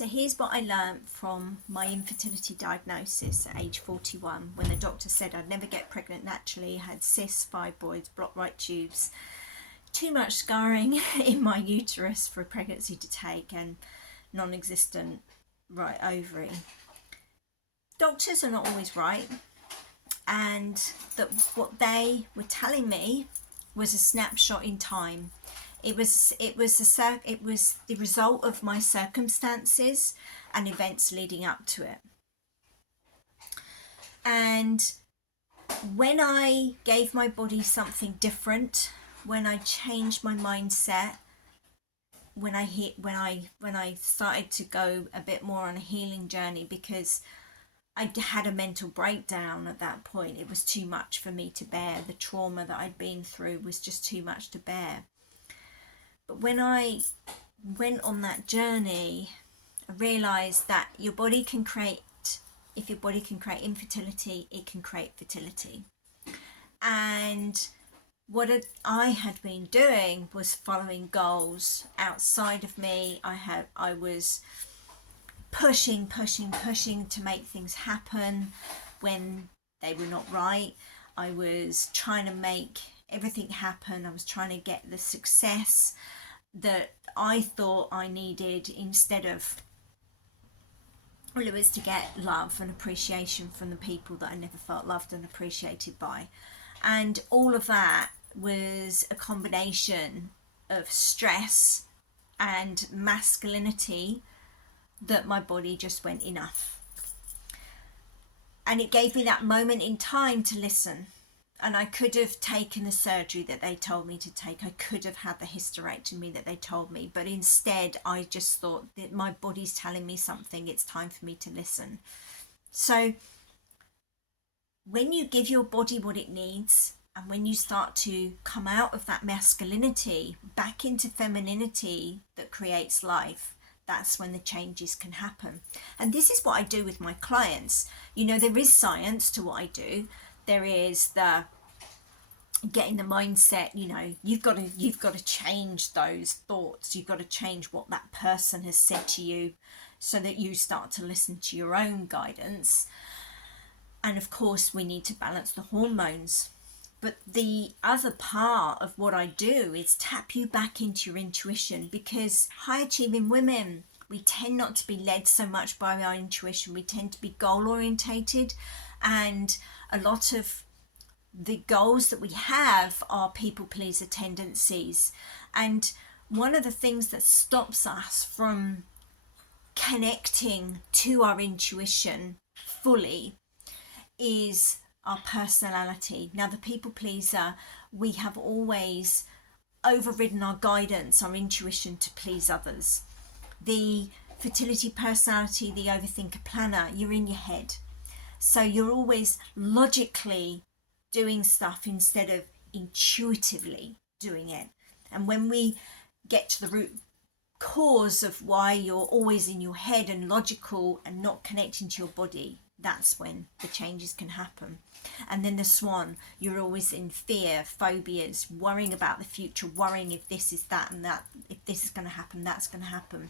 So here's what I learned from my infertility diagnosis at age 41, when the doctor said I'd never get pregnant naturally, had cysts, fibroids, blocked right tubes, too much scarring in my uterus for a pregnancy to take, and non-existent right ovary. Doctors are not always right, and that what they were telling me was a snapshot in time. It was the result of my circumstances and events leading up to it. And when I gave my body something different, when I changed my mindset, when I started to go a bit more on a healing journey, because I had a mental breakdown at that point. It was too much for me to bear. The trauma that I'd been through was just too much to bear. But when I went on that journey, I realised that your body can create, if your body can create infertility, it can create fertility. And what I had been doing was following goals outside of me. I was pushing to make things happen when they were not right. I was trying to make everything happen. I was trying to get the success that I thought I needed, instead of, well, it was to get love and appreciation from the people that I never felt loved and appreciated by. And all of that was a combination of stress and masculinity that my body just went, enough. And it gave me that moment in time to listen. And I could have taken the surgery that they told me to take. I could have had the hysterectomy that they told me. But instead, I just thought that my body's telling me something. It's time for me to listen. So when you give your body what it needs, and when you start to come out of that masculinity back into femininity that creates life, that's when the changes can happen. And this is what I do with my clients. You know, there is science to what I do. There is the getting the mindset, you know, you've got to change those thoughts. You've got to change what that person has said to you, so that you start to listen to your own guidance. And of course, we need to balance the hormones. But the other part of what I do is tap you back into your intuition, because high achieving women, we tend not to be led so much by our intuition. We tend to be goal orientated, and a lot of the goals that we have are people pleaser tendencies. And one of the things that stops us from connecting to our intuition fully is our personality. Now, the people pleaser, we have always overridden our guidance, our intuition, to please others. The fertility personality, the overthinker planner, you're in your head. So you're always logically doing stuff instead of intuitively doing it. And when we get to the root cause of why you're always in your head and logical and not connecting to your body, that's when the changes can happen. And then the swan, you're always in fear, phobias, worrying about the future, worrying if this is that and that, if this is going to happen, that's going to happen.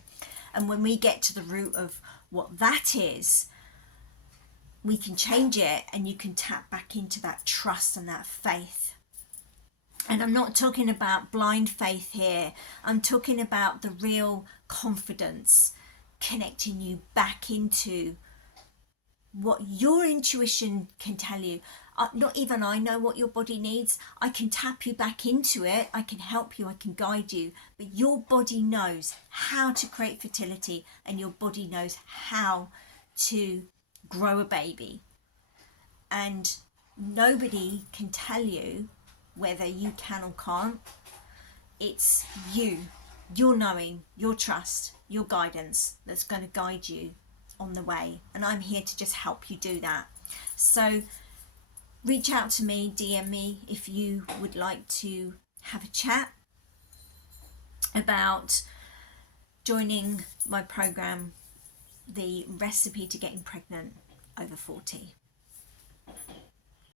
And when we get to the root of what that is, we can change it, and you can tap back into that trust and that faith. And I'm not talking about blind faith here. I'm talking about the real confidence, connecting you back into what your intuition can tell you. Not even I know what your body needs. I can tap you back into it. I can help you. I can guide you. But your body knows how to create fertility, and your body knows how to grow a baby. And nobody can tell you whether you can or can't. It's you, your knowing, your trust, your guidance that's going to guide you on the way. And I'm here to just help you do that. So reach out to me, DM me if you would like to have a chat about joining my program, The Recipe to Getting Pregnant Over 40.